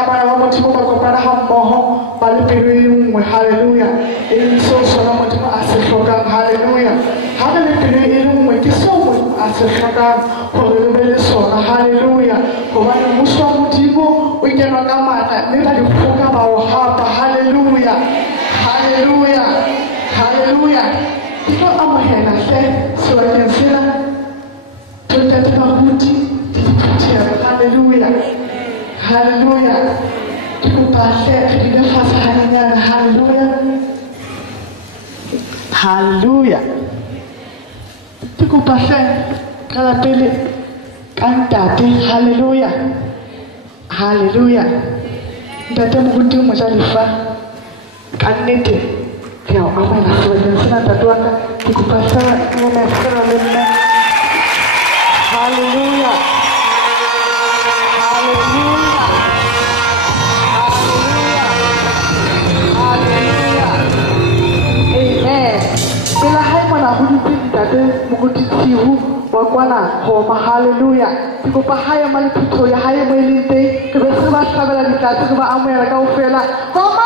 habana wa motho ba kopana ha mmoho ba le pelo e nngwe haleluya e so sona motho a se hlokang haleluya ha re le pelo e nngwe ke so motho a se hlokang hore re be le sona haleluya hobane mmuso wa modimo o kenwa ka matla mme ba dikgoka ba o hapa haleluya haleluya haleluya ke tlo amohela hle sebakeng sena tontate baruti hallelujah, hallelujah. Kita pasal kita fasihnya, hallelujah, hallelujah. Kita pasal kalau pilih kantati, hallelujah, hallelujah. Kita mengunjung masalifah kanite. Kau apa yang sebenarnya senang tatuan kita pasal mengenai sebenarnya, hallelujah. Mukutisihu wakwana homa haleluya tikopa haya malipito ya haya mwelinte kubesema sabela ditatu kuba amwela ka ufela homa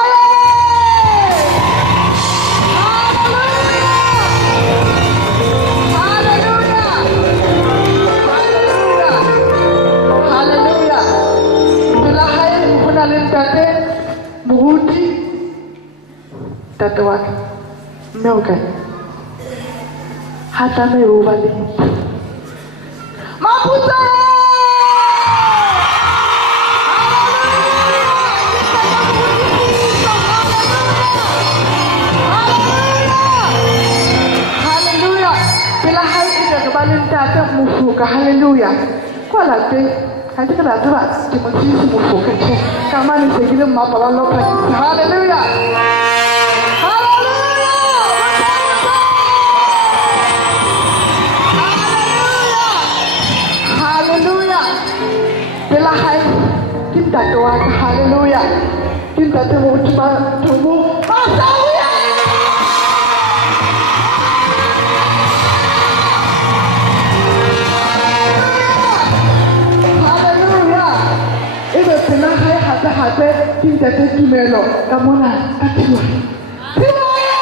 haleluya haleluya haleluya bila haya kuna lentate muguti tatuak meukan hata meubali mapusa haleluya bila hai ida kembali tata mufuka haleluya kwala te hadi kada tuba timoti mufuka che kama ni segile mapala lo PHAKISI haleluya kita doa haleluya kita temu masalah haleluya itu pernah hati kita terjumelo kamu nak kacau haleluya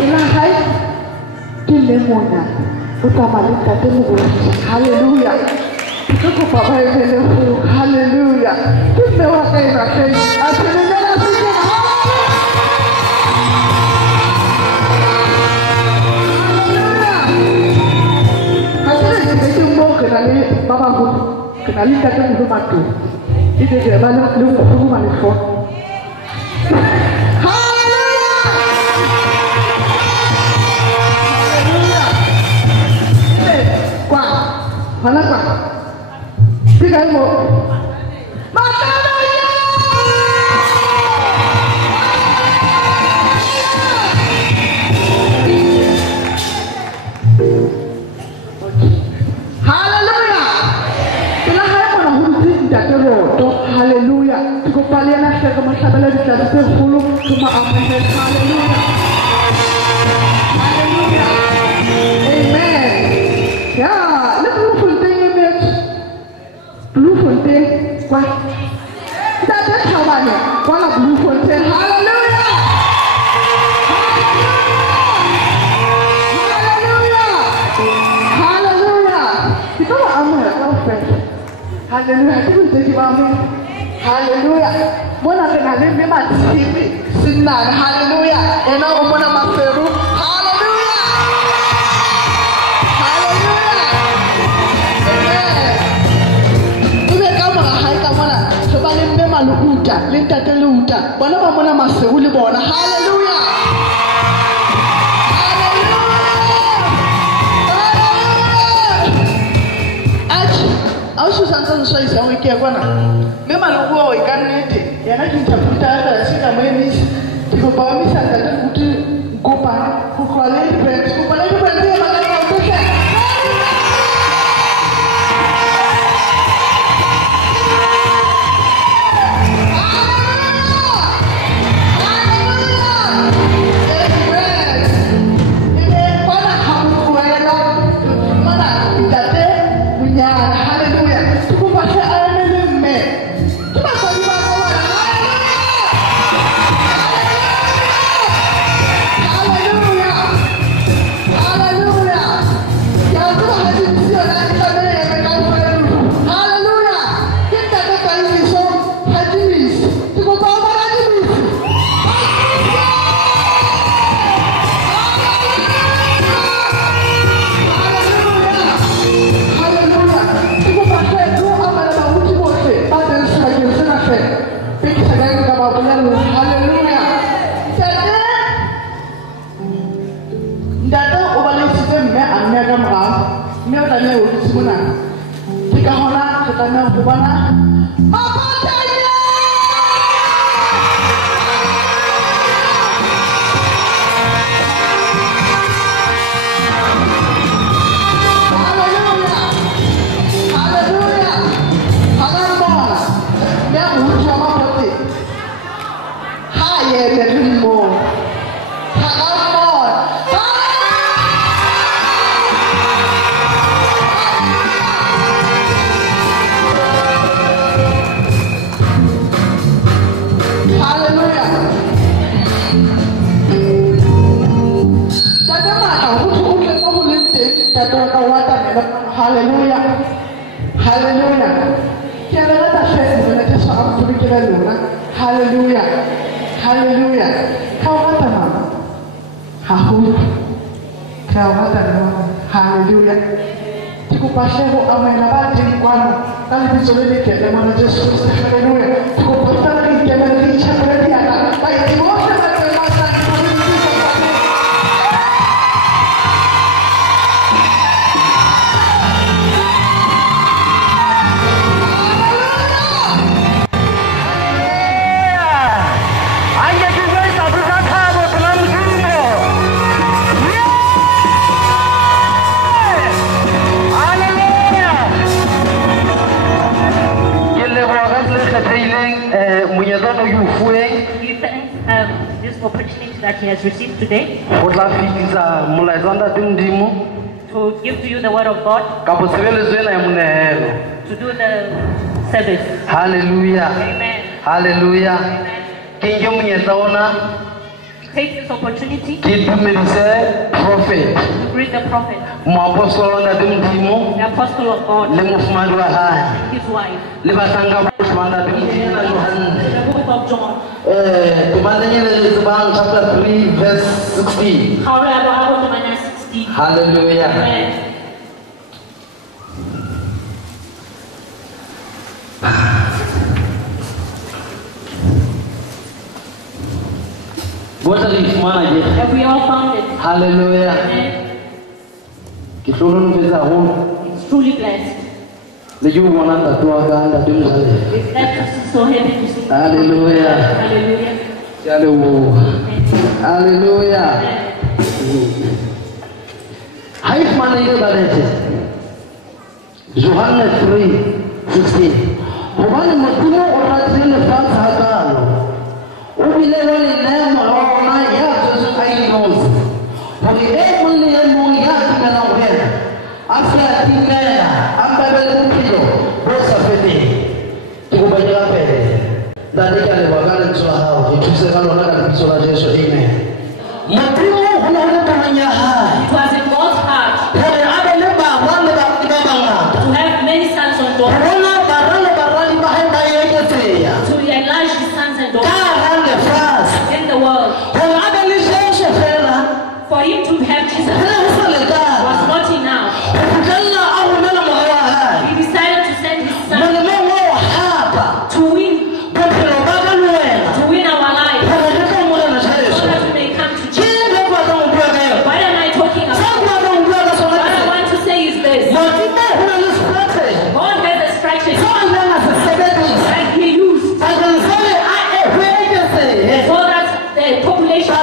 pernah Lemona, utamalita temu haleluya. Tuko baba yele haleluya. Tumewa kaina kai. Atenena nasikia haleluya. Haleluya. Kita cuma kenali baba ku. Kenali kata mu matu. Itu dia balik lu ku manifo. Mana pak? Tiga ilmu. Mata daya. Haleluya. Bila hari mana hurusi tidak terrodo. Haleluya. Cukup kalian nak saya kemasabala di sana terhulu cuma amin. Haleluya. Haleluya. Amen. Ya. Wah, kita ada kawannya, kalau blue fontaine, haleluya, haleluya, haleluya, kita mau amal, kalau fresh, haleluya, itu jadi amal, haleluya, mau nak kenalin memang sini, senang, haleluya, enak umur nama seru, haleluya, haleluya, lukuta, linta teluta, bana bana masuli bona, haleluya, haleluya, achi, au susanza nsoi sa wiki ya kwana, mema lukuwa ikanete, yana kintafuta hata sika mwemis, tiko pawamisa kata kuti kupa, kukwaleni brand, kukwaleni brand ya magari ya utosha, Hallelujah. Hallelujah. Hallelujah. Hallelujah. Hallelujah. Tikupasheho amenabati kwano kali bizolele kele mwana Yesu Kristo. Hallelujah. Tikupatana ni kele licha kele diana. Bai timosha na kele masa ni this opportunity that he has received today to give to you the word of God, to do the service. Hallelujah. Amen. Hallelujah. Amen. Take this opportunity to greet the prophet, the apostle of God, and his wife. The book of John. Chapter 3, verse 16. Hallelujah. Amen. Have we all found it? Hallelujah. Amen. It's truly blessed. It's so heavy to see. Hallelujah. Hallelujah. Hallelujah. Hallelujah. Johannes 3:16. It was in God's heart to have many sons and daughters, to enlarge his sons and daughters in the world. For him to have Jesus was not enough. He decided to send his son to win our lives, so that we may come to Jesus. What am I talking about? What I want to say is this: God has a strategy that he used so that the population,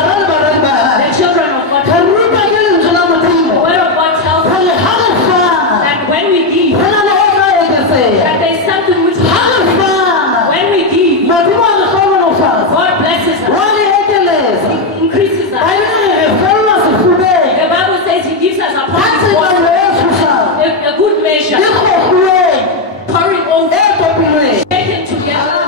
the children of God, the word of God tells us that when we give, that there is something which we do. When we give, God blesses us, He increases us. The Bible says He gives us upon His word a good measure, pouring over, taken together.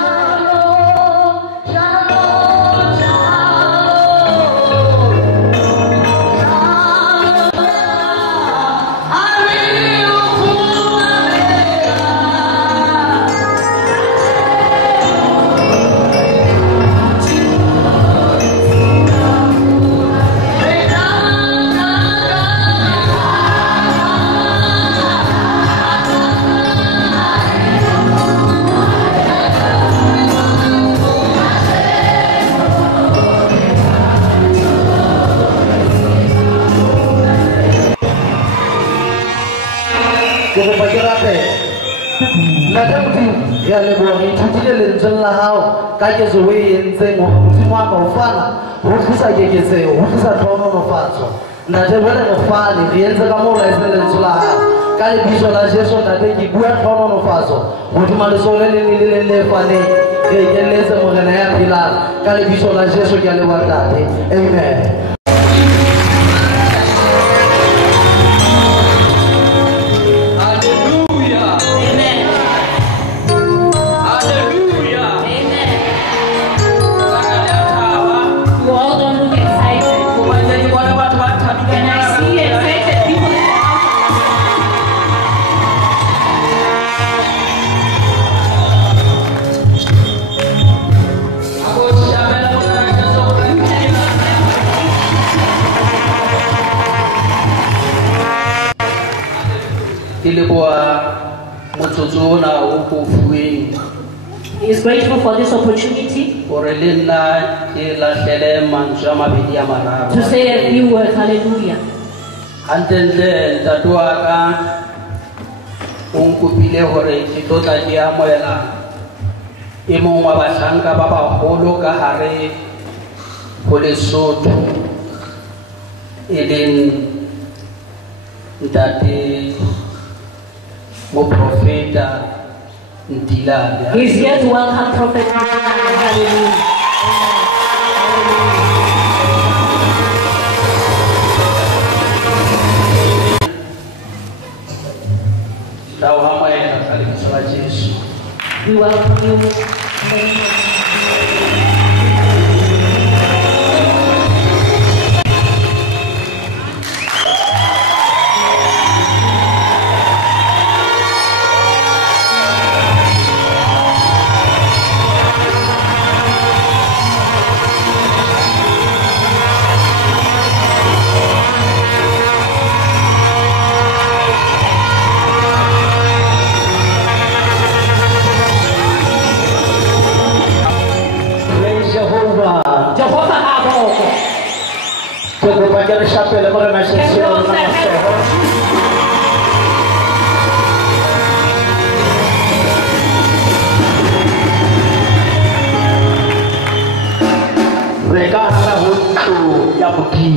Amen. Can I see excited people in the house? He is grateful for this opportunity to say a few words. Hallelujah. Ntilane. He's here to welcome Prophet Ntilane. Hallelujah. We welcome you.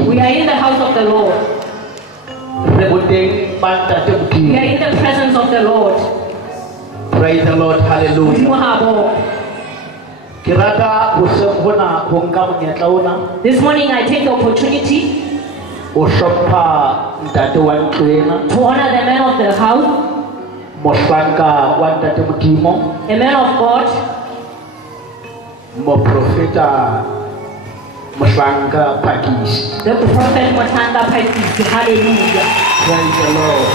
We are in the house of the Lord. We are in the presence of the Lord. Praise the Lord. Hallelujah. This morning I take the opportunity to honor the man of the house, a man of God, PHAKISI. the prophet PHAKISI. Hallelujah. Praise the Lord.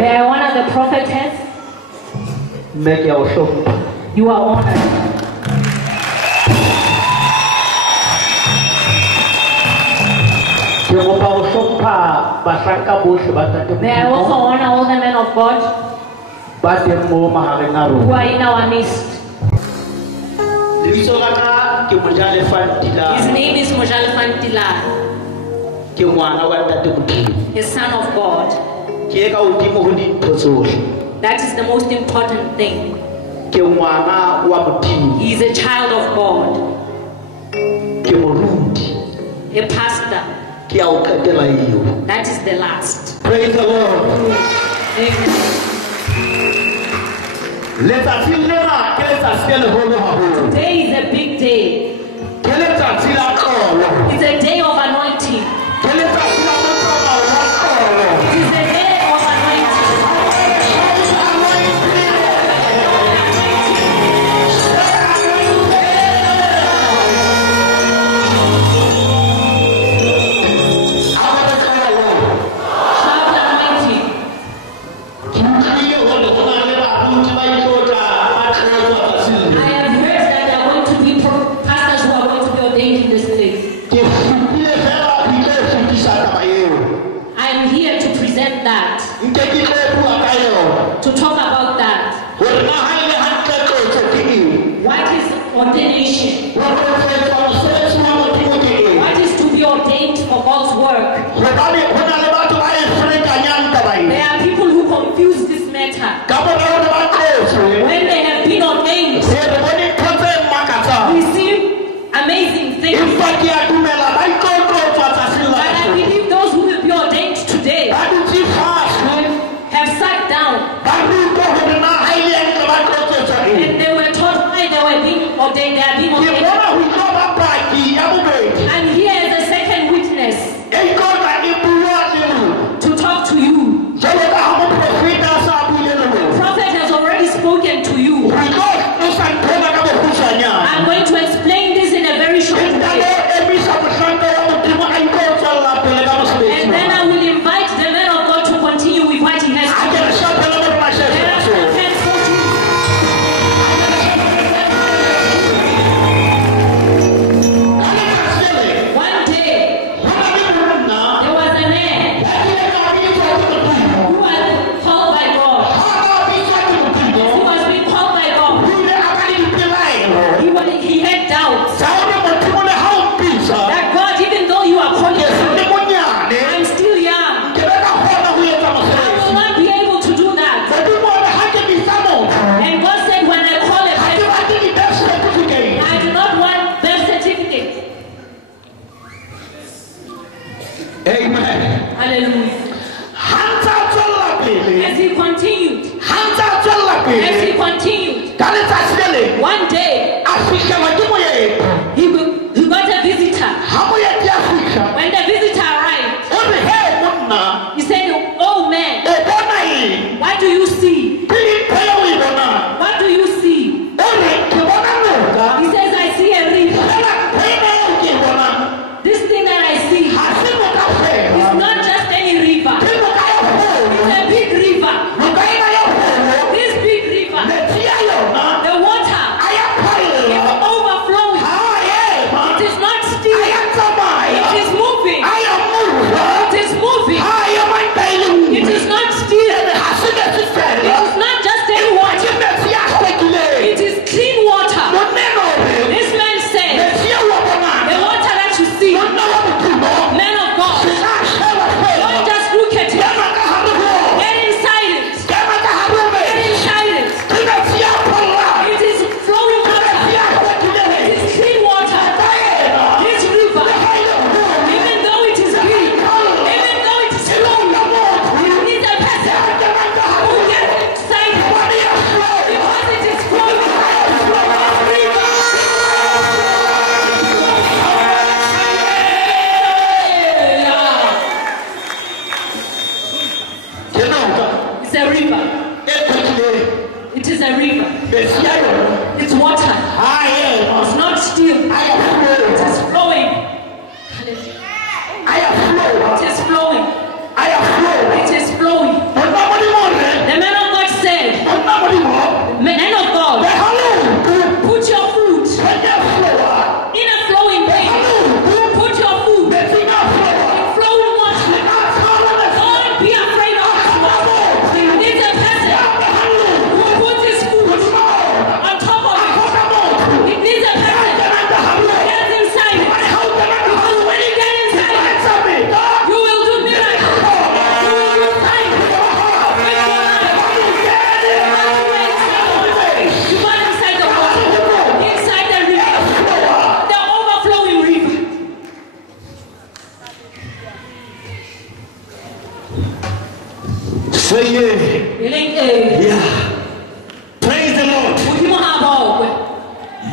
May I honor the prophetess? You are honored. May I also honor all the men of God who are in our midst. His name is Ntilane, his son of God. That is the most important thing. He is a child of God, a pastor. That is the last. Praise the Lord. Amen. Today is a big day. It's a day of anointing. It is a day of anointing. Shout anointing. I have heard that there are going to be pastors who are going to be ordained in this place. I am here to present that, to talk about that. What is ordination? What is to be ordained for God's work? There are people who confuse this matter. When they have been ordained, we see amazing things. But I believe those who will be ordained today have sat down and they were taught why they were being ordained. They are being ordained. I'm here as a second witness to talk to you. The prophet has already spoken to you. I'm going to explain this in a very short way. And then I will invite the man of God to continue with what he has to do.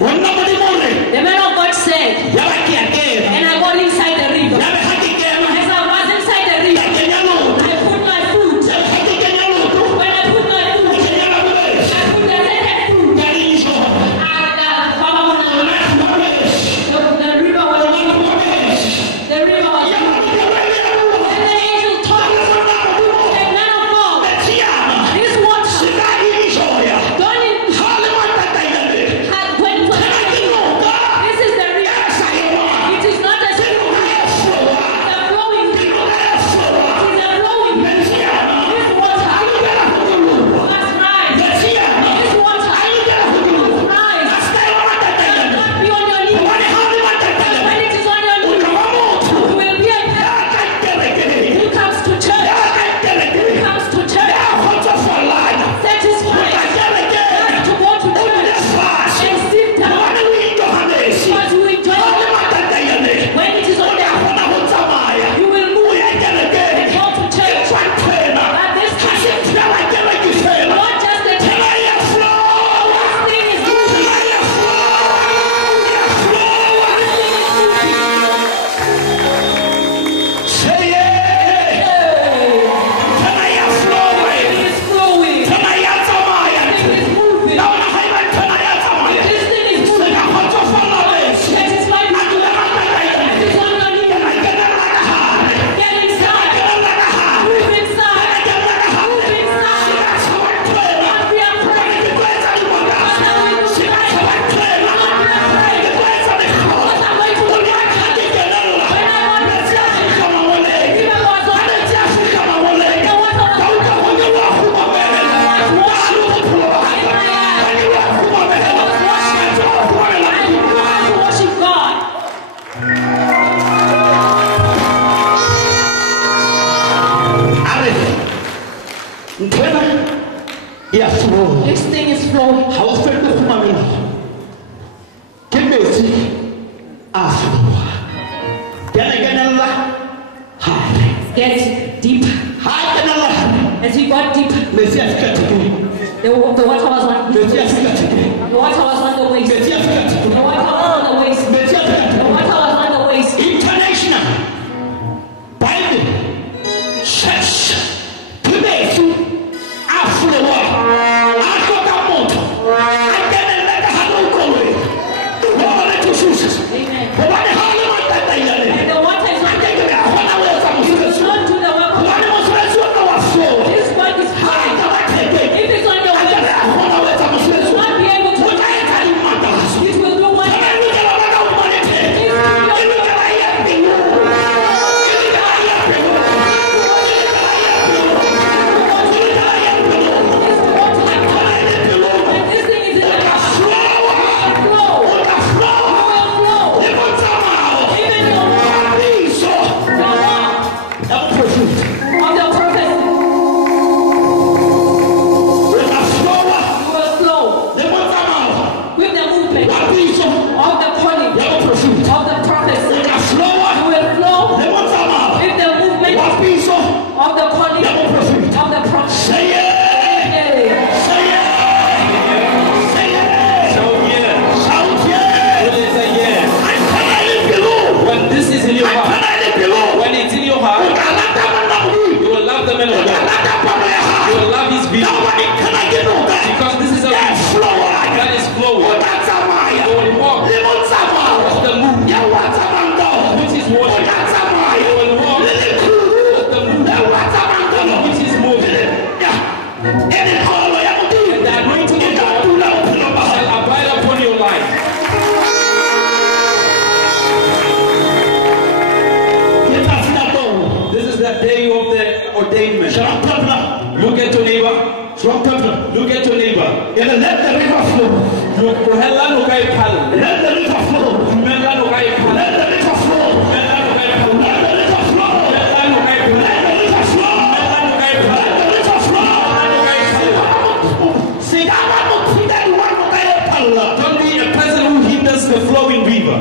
The man of God said, and I got inside the river. As I was inside the river, I put my foot. When I put my foot, I put the naked foot. And the river was moving. The river was moving. And the angel told me, the man of God, this water, don't in. This is the river. It is not a stream. It's a flowing river. It is a flowing river. This water must rise. This water must rise. It must be on your knees. When it is on your knees, you will be a person who comes to church. Who comes to church. Satisfied. Not to go to church and sit down. Because you enjoy it. When it is on your knees, you will move and go to church. But this time, not just the church. This thing is moving. It is flowing. It is moving. This thing is moving. Satisfied with you. It is on your knees. Get inside. Move inside. Move inside. Not be afraid. What I'm going to do tonight. Not be afraid. What I'm going to do tonight. When I want to judge, even was on the judge. The water was on the was washing in my eyes. I was washing. I was worship God. This thing is flowing. Get deep. As he got deep, the water was on. The water was on the waist. The water was on the waist. The water was on the waist. International Bible Church today Africa Africa I can let the handle go away. The Jesus. Amen. But what the hell And the water is on. It will not do the work of God. This body is flowing. If it's on your waist, you will not be able to. It will do one thing. It will do this thing is in the flow. Even your walk of the prophecy. You will flow with the movement of the calling of the prophecy. You will flow with the movement of the calling of the prophecy. When this is in your heart, when it's in your heart, you will love the man of God. You will love his people. Because this is a flow that is flowing. You will walk with the moon, which is worship. You will walk with the moon, which is moving. And the anointing of God shall abide upon your life. This is the day of the ordainment. Look at your neighbor. Look at your neighbor. Let the river flow. Let the river flow. Let the river flow. Don't be a person who hinders the flowing river.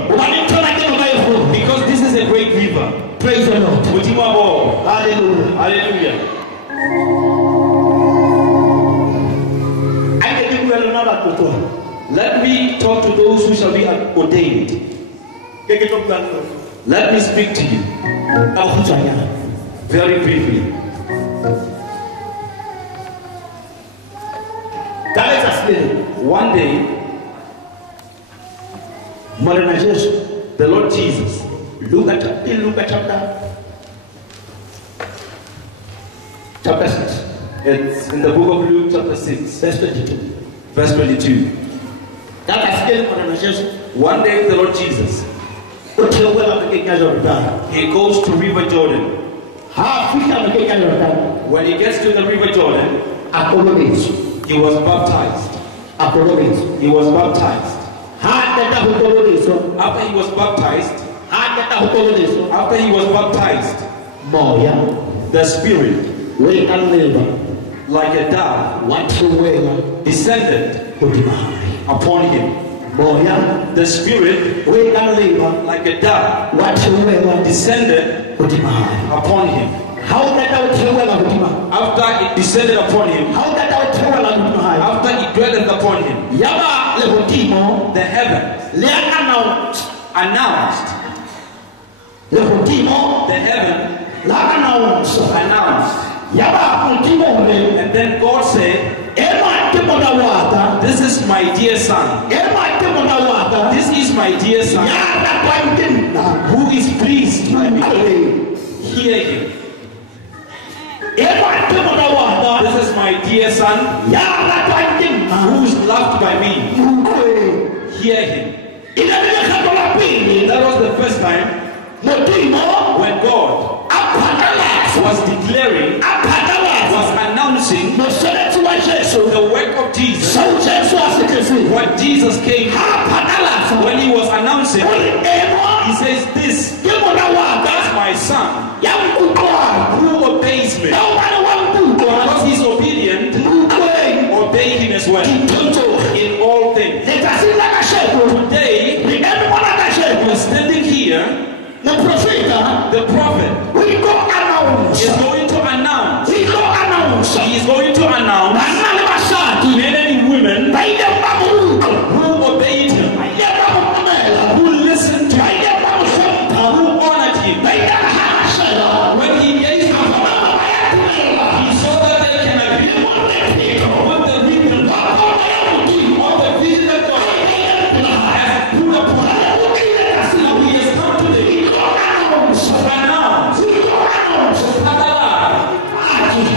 Because this is a great river. Praise the Lord. Hallelujah. Hallelujah. I can do well another Let me talk to those who shall be ordained. Let me speak to you very briefly. One day, the Lord Jesus, Luke chapter 6. It's in the book of Luke chapter 6, verse 22. Verse 22. One day the Lord Jesus, he goes to River Jordan. When he gets to the River Jordan, he was baptized. He was baptized. After he was baptized, the Spirit, like a dove, descended upon him. The Spirit, like a dove, descended upon him. After it descended upon him, after it dwelled upon him, the heavens announced. The heaven announced. And then God said, this is my dear son. This is my dear son, who is pleased by me. Hear him. This is my dear son, who is loved by me. Hear him. That was the first time when God was declaring, was announcing the work of Jesus. What Jesus came when he was announcing, he says, this, that's my son, who obeys me. Because he's obedient, obey him as well in all things. Today, we're standing here. The prophet is going to announce. He is going to announce men and women who obeyed him, who listened to him, who honored him. When he gazed upon them, he saw that they can agree with the vision of the vision that God has put upon him. Now he has come today to announce.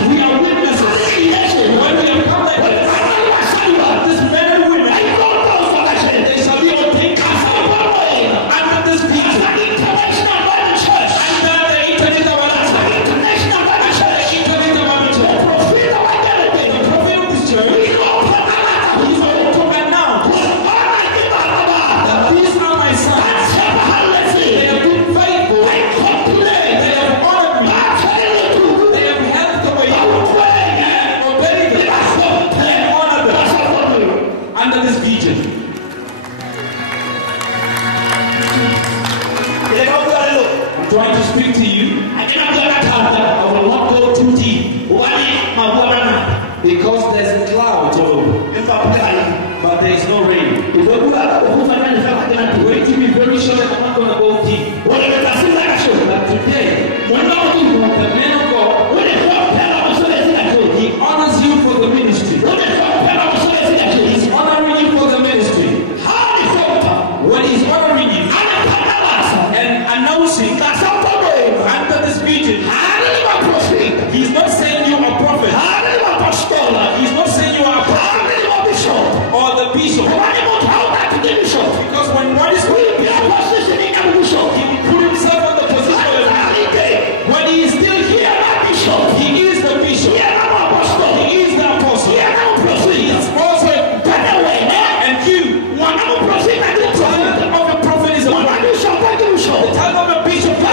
We are witnesses. When we have come like this, this men and women, they shall be ordained under this vision, under the international trying to speak to you. I will not go too deep because there's a cloud all over, but there is no rain. We're going to be very sure that I'm not going to go deep. But today, the man of God, he honors you for the ministry. He's honoring you for the ministry. When he's honoring you and announcing under this vision, he's not saying you are a prophet. He's not saying you are a prophet or the bishop. Because when one is with the bishop, he will put himself on the position of a bishop. When he is still here, he is the bishop. He is the apostle. He is also and you. The title of a prophet is a prophet. The title of a bishop is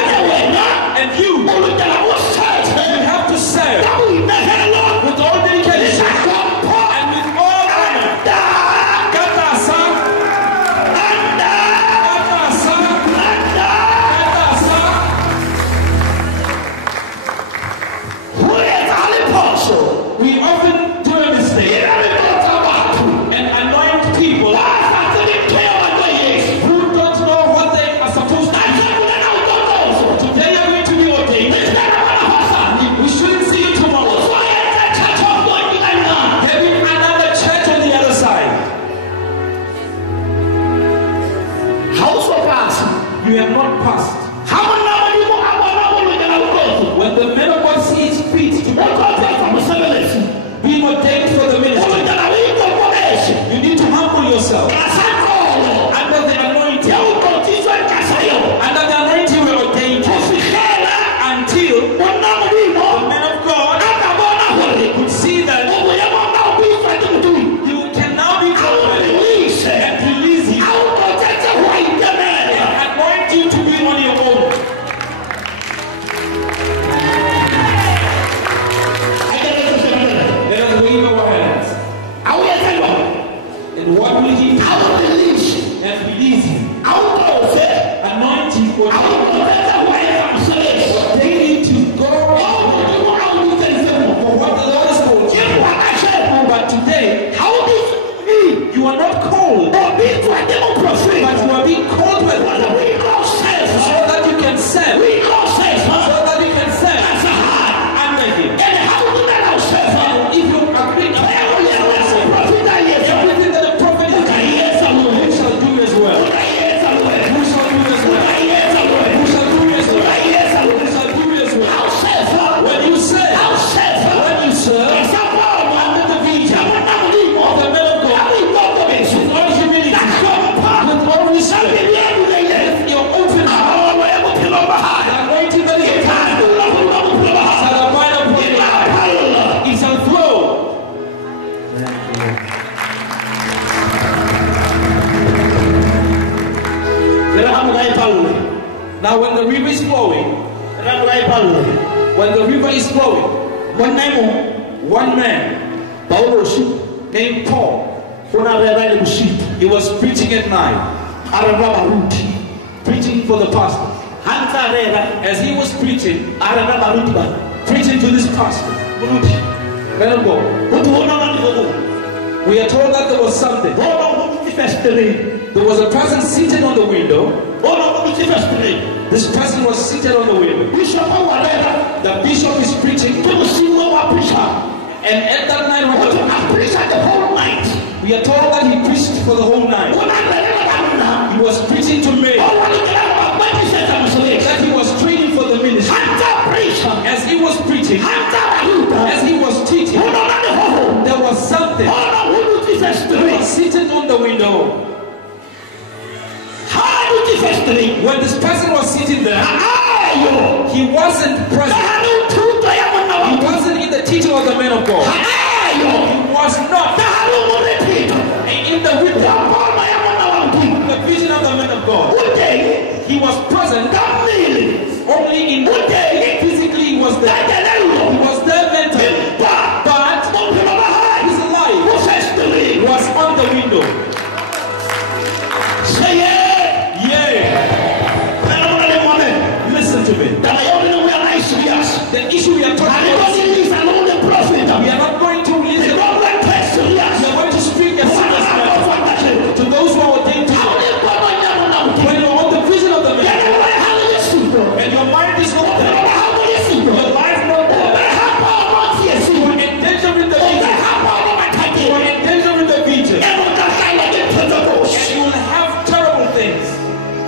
You have not passed. When the man of God sees fit to be ordained for the ministry, you need to humble yourself under the anointing. Under the anointing we are ordained until the man of God could see that you can now be covered and release you and anoint you to be on your own. Let us wave our hands. And what will he do? And release you. Anoint you for ordain you to go for what the Lord has told you. But today, you are not called, but you are being called by the Lord so that you can serve. So that you can serve under him. And if you agree to everything that the prophet is doing, you shall do as well. You shall do as well. You shall do as well. You shall do as well. When you serve, under the vision of the man of God, with all humility, with all respect, if you're open, the anointing that is upon you shall abide upon you. It shall flow. Now when the river is flowing, one man named Paul, he was preaching at night, preaching for the pastor. As he was preaching to this pastor, man of God, we are told that there was something. There was a person seated on the window. This person was seated on the window. The bishop is preaching. And at that night, we are told that he preached for the whole night. He was preaching to me. That he was training for the ministry. As he was preaching, as he was teaching, there was something seated on the window. When this person was sitting there, he wasn't present. He wasn't in the teaching of the man of God. He was not in the vision of the man of God. He was present only in physically he was there. He was there mentally, but his life was on the window. Say yeah. Listen to me. The issue we are talking about, we are not going to release the wrong text. We are going to speak as soon as possible to those who are ordained to God. When you are on the vision of the man and your mind is not there, your life not there, you are endangering the vision. You are endangering the vision. And you will have terrible things.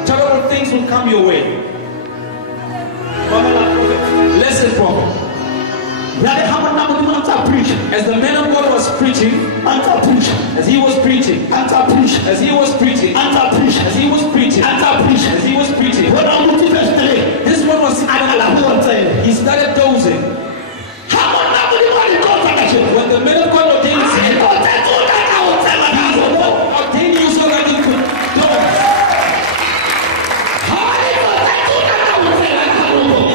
Terrible things will come your way. Listen, prophet. As the man of God was preaching, as he was preaching, as he was preaching, as he was preaching, as he was preaching, this one was sitting. He started dozing. When the man of God ordained you, ordained you so that you could doze.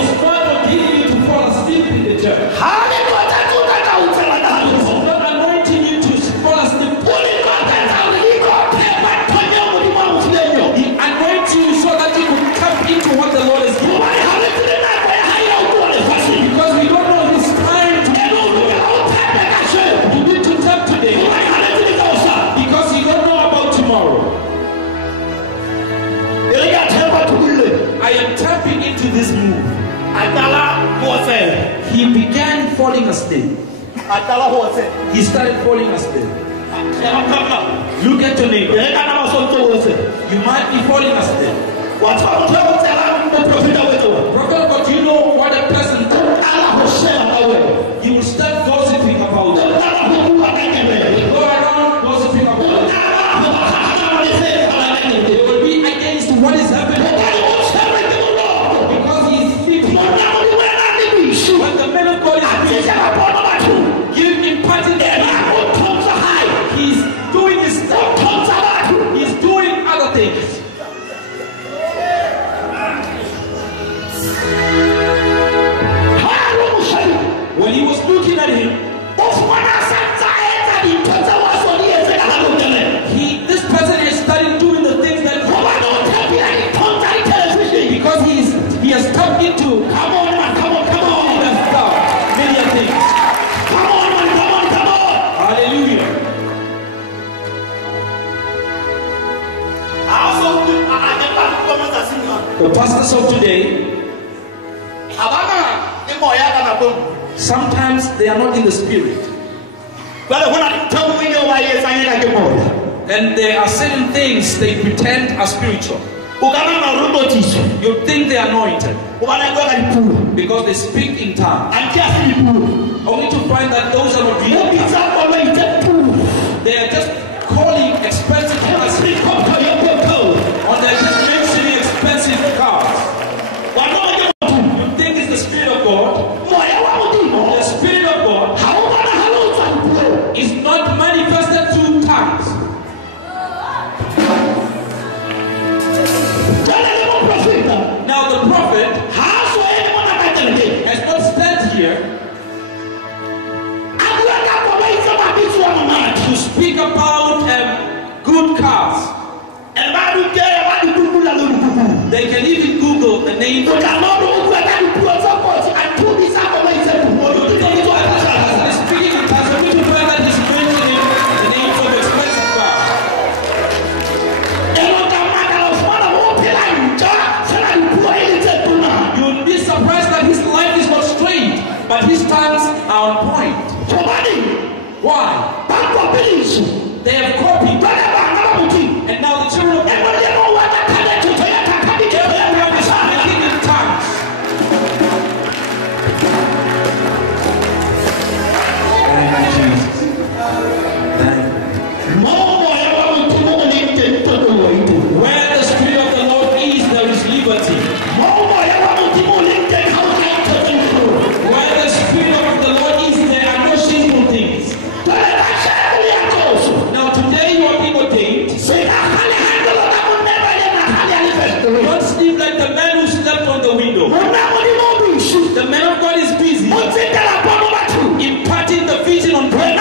It's not ordaining you to fall asleep in the church. It's not anointing you to fall asleep. He anoints you so that you could tap into what the Lord is doing. Because we don't know his time to do. You need to tap today. Because you don't know about tomorrow. I am tapping into this move. He began falling asleep. He started falling asleep. Look at your neighbor. You might be falling asleep. Prophet, but do you know what a person does? He will start gossiping about it. Go around gossiping about it. They will be against what is happening. Because he is sleeping. When the man of God is sleeping, give imparting the he's doing this stuff. He's doing other things. When he was looking at him, this person is starting doing the things that because he has tapped into many things. Hallelujah. The pastors of today, sometimes they are not in the spirit. And there are certain things they pretend are spiritual. You think they are anointed because they speak in tongues, only to find that those are not real. They are just calling expensive cars, or they're just mentioning expensive cars. You think it's the Spirit of God. The Spirit of God is not manifested through tongues. Now the prophet has not stand here to speak about good cars. They can even Google the name. He's speaking in tongues. We can find that he's mentioning the names of expensive cars. You'll be surprised that his life is not straight, but his tongues are on point. Why? They have copied. And now the children of God is speaking in tongues. Thank you, Jesus. Thank you. Where the Spirit of the Lord is, there is liberty. Where the Spirit of the Lord is, there are no shameful things. Now today you are being ordained. Don't sleep like the man who slept on the window. The man of God is busy imparting the vision on prayer.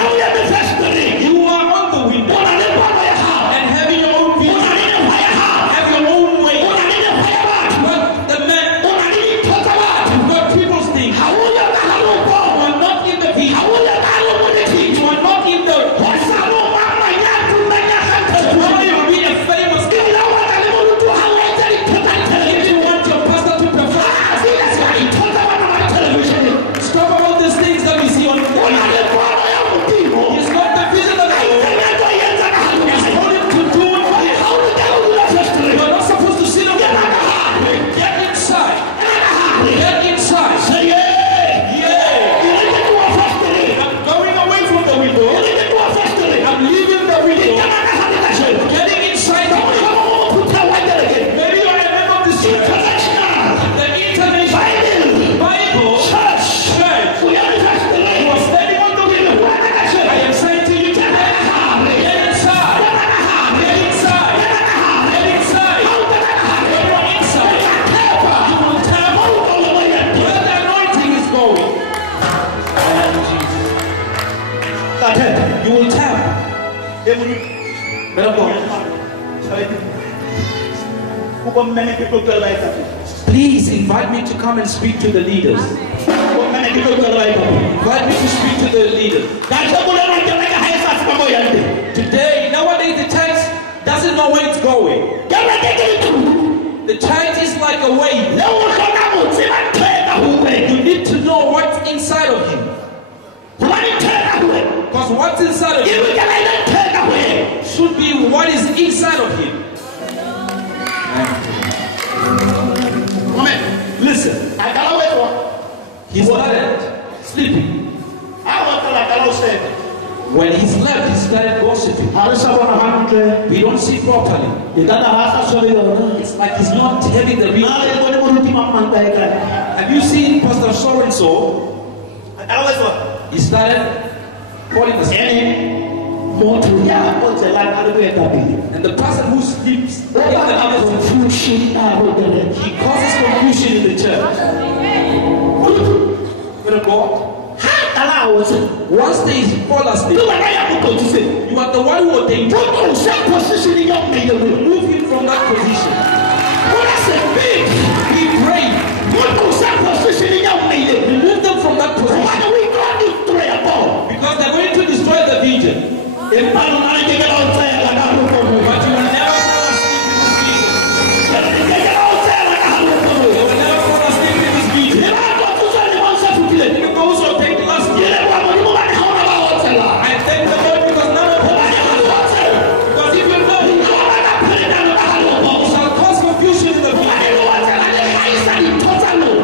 You are on the window and having your own vision, have your own way. But the man, what people think, you are not in the vision. You are not in the tomorrow you will be a famous guy. If you want your pastor to perform, stop about these things that we see on TV. It's not the vision of the Lord. It's told him to do it. You are not supposed to sit on the window. Get inside. Get inside. Say yeah. I'm going away from the window. I'm leaving the window. Getting inside the window. Maybe you are a member of this church. The International Bible Church. You are standing on the window. I am saying to you today, get inside. Get inside. Get inside. When you are inside, you will tell where the anointing is going. You will tell. Men of God, please invite me to come and speak to the leaders. Invite me to speak to the leaders. Today, nowadays the church doesn't know where it's going. The church is like a wave. You need to know what's inside of you. Because what's inside of you should be what is inside of him. He started sleeping. When he slept, he started gossiping. We don't see properly. It's like he's not telling the real. Have you seen Pastor so and so? He started falling asleep. And the person who sleeps, he causes confusion in the church. Once they fall asleep, you are the one who ordained him. Remove him from that position. We pray. Remove them from that position. Because they're going to destroy the vision. But you will never fall asleep in this vision. You will never fall asleep in this vision. You go so take last year. I thank the Lord because none of them are. Because if you know, you shall cause confusion in the vision.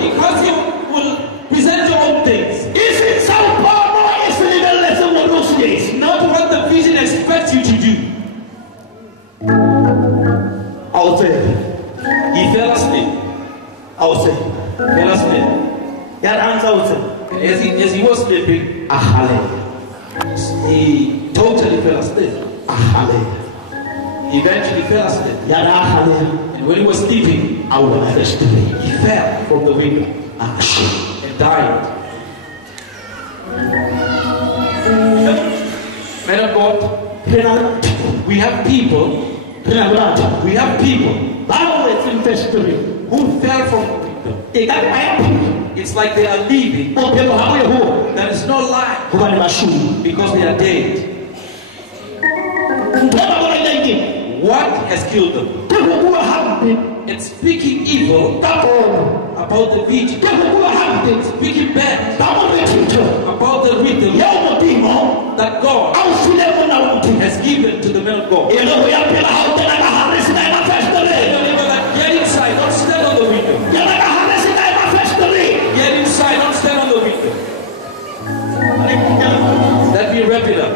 Because you will present your own things. Not what the vision expects you to do. I'll say he fell asleep. I'll say fell asleep. As he was sleeping, he totally fell asleep. He eventually fell asleep. And when he was sleeping, he fell from the window and died. Men of God, we have people who fell from the window. It's like they are leaving. There is no life because they are dead. What has killed them? It's speaking evil about the vision. Speaking bad about the rhythm that God has given to the men of God. Remember that get inside, don't stand on the window. Get inside, don't stand on the window. Let me wrap it up.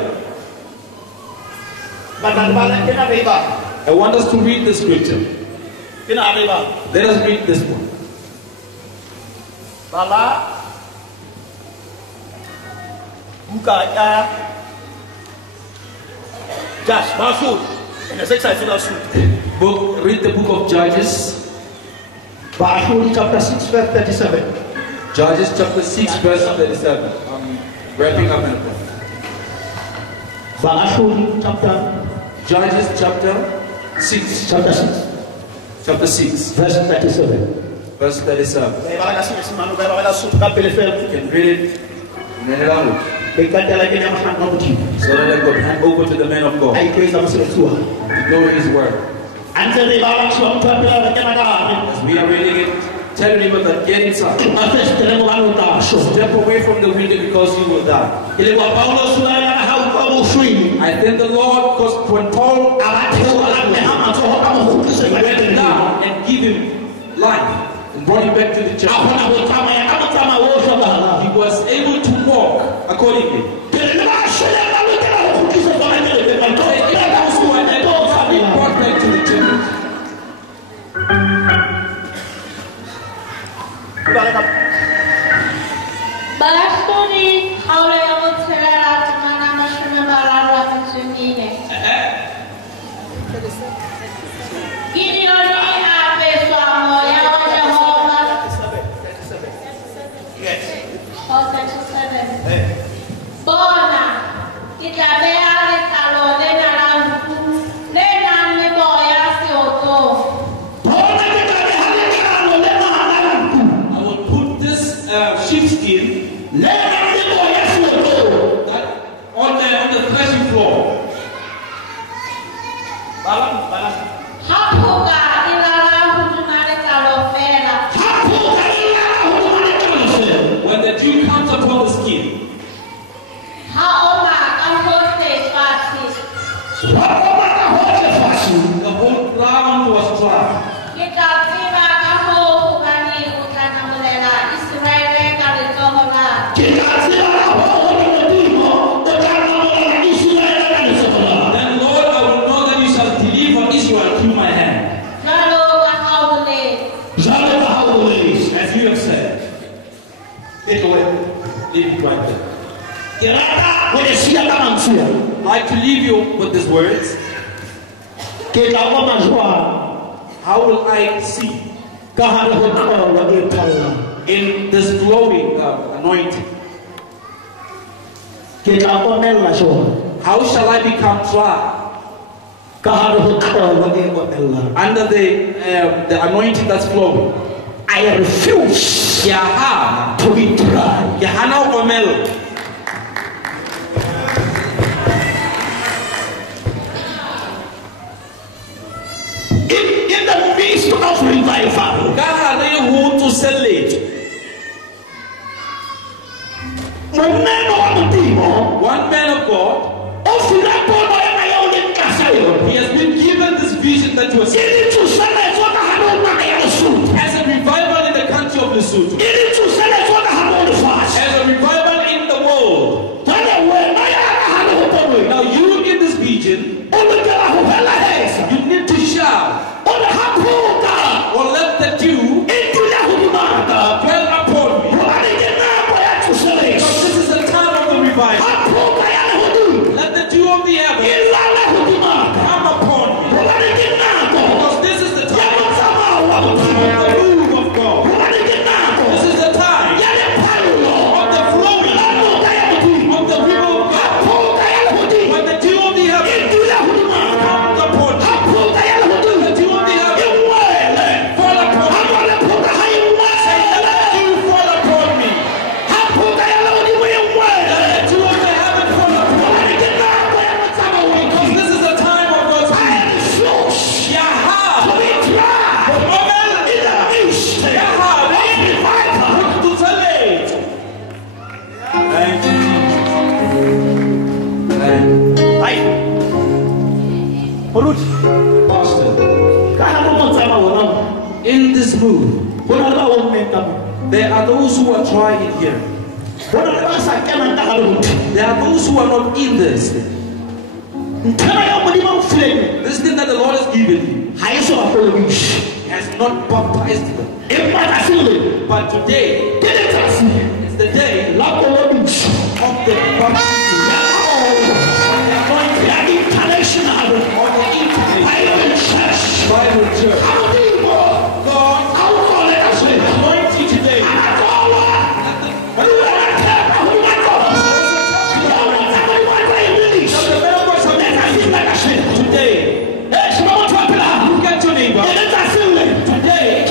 I want us to read the scripture. Let us read this one. Read the book of Judges. Chapter 6 verse 37. Judges chapter 6 verse 37. I'm wrapping up now. Judges chapter 6. Chapter 6 verse 37. Verse 37. You can read it in any language. So that I could hand over to the man of God to know his word. As we are reading it, tell people that get inside. Step away from the window because you will die. I thank the Lord because when Paul went down and give him life and brought him back to the church, he was able to walk accordingly. Brought back to the church. Sheepskin on the threshing floor. When the dew comes upon the skin, the whole ground was dry. it right there. I'd like to leave you with these words. How will I see in this glowing anointing? How shall I become dry under the anointing that's flowing? I refuse to be dry. In the midst of revival, one man of God, he has been given this vision that you are seeing. As a revival in the country of Lesotho, as a revival in the world. Now you in this vision, you need to shout, or let the dew dwell upon me. Because this is the time of the revival. Let the dew of the heavens come upon me. Because this is the time of the move of God. This is the time of the flowing of the river of God. When the dew of the heavens comes upon me, the dew of the heavens fall upon me. Say, let the dew fall upon me. Let the dew of the heavens fall upon me. Because this is the time of God's move. Yaha. Thank you. Pastor, in this move, there are those who are trying here. There are those who are not in this. This thing that the Lord has given you has not baptized them. But today is the day of the baptism. Bible Church. God, anoint you today. Today, look at your neighbor. Today,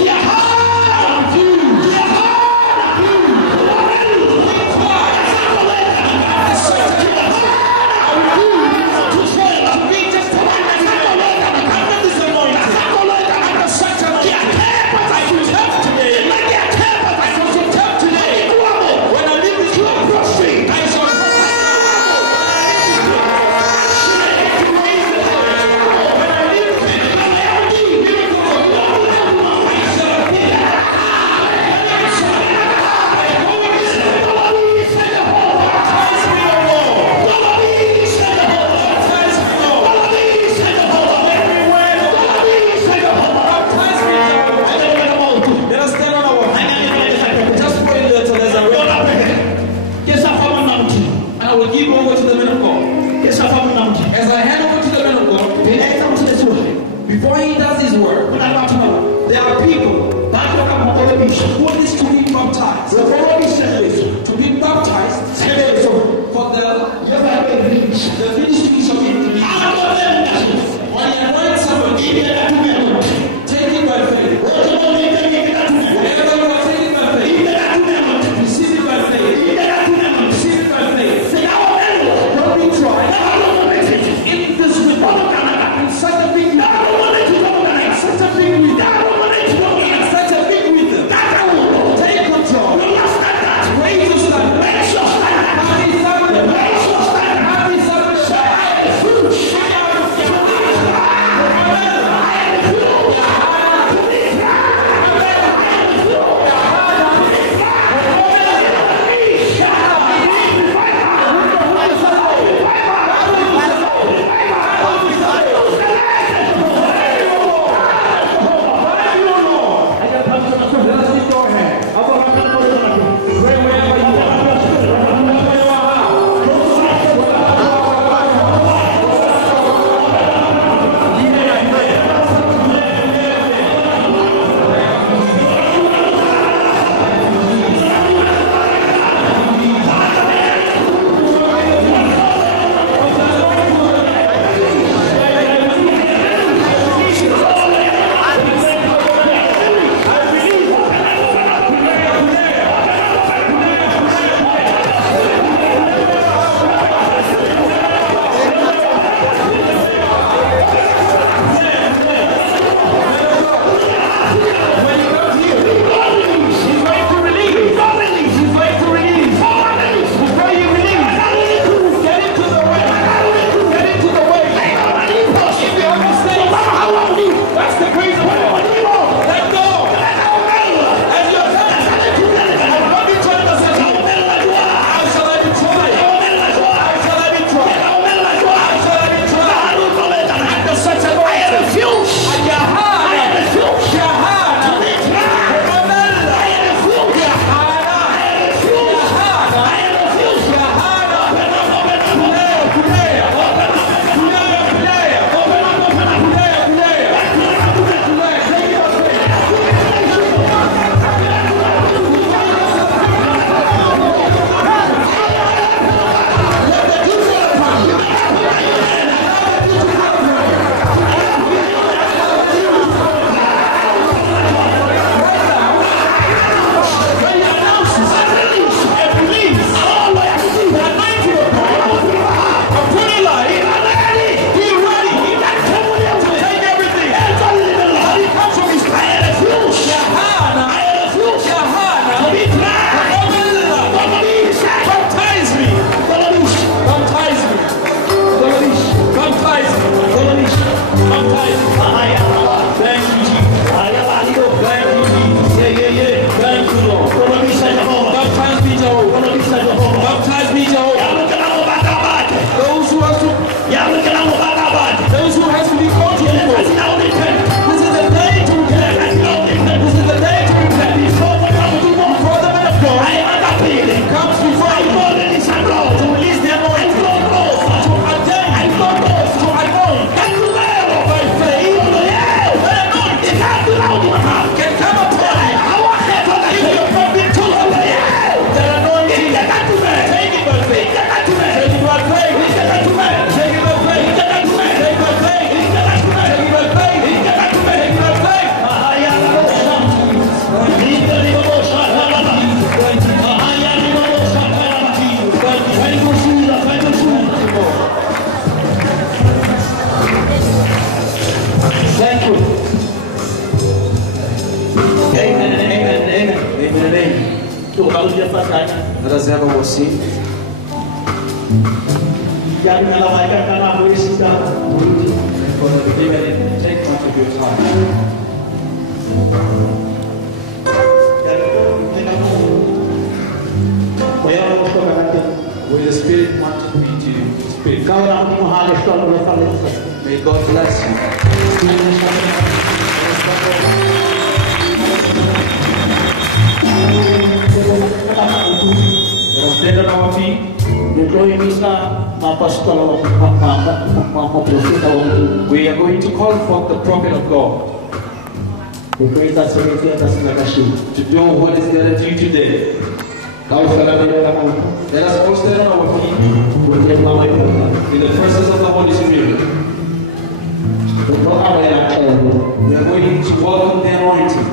Let us have our seat. For the beginning, take much of your time. Where the Spirit wanted me to speak. May God bless you. Let us stand on our feet. We are going to call forth the prophet of God to do what is there to you today. Let us all stand on our feet in the presence of the Holy Spirit. We are going to welcome the anointing.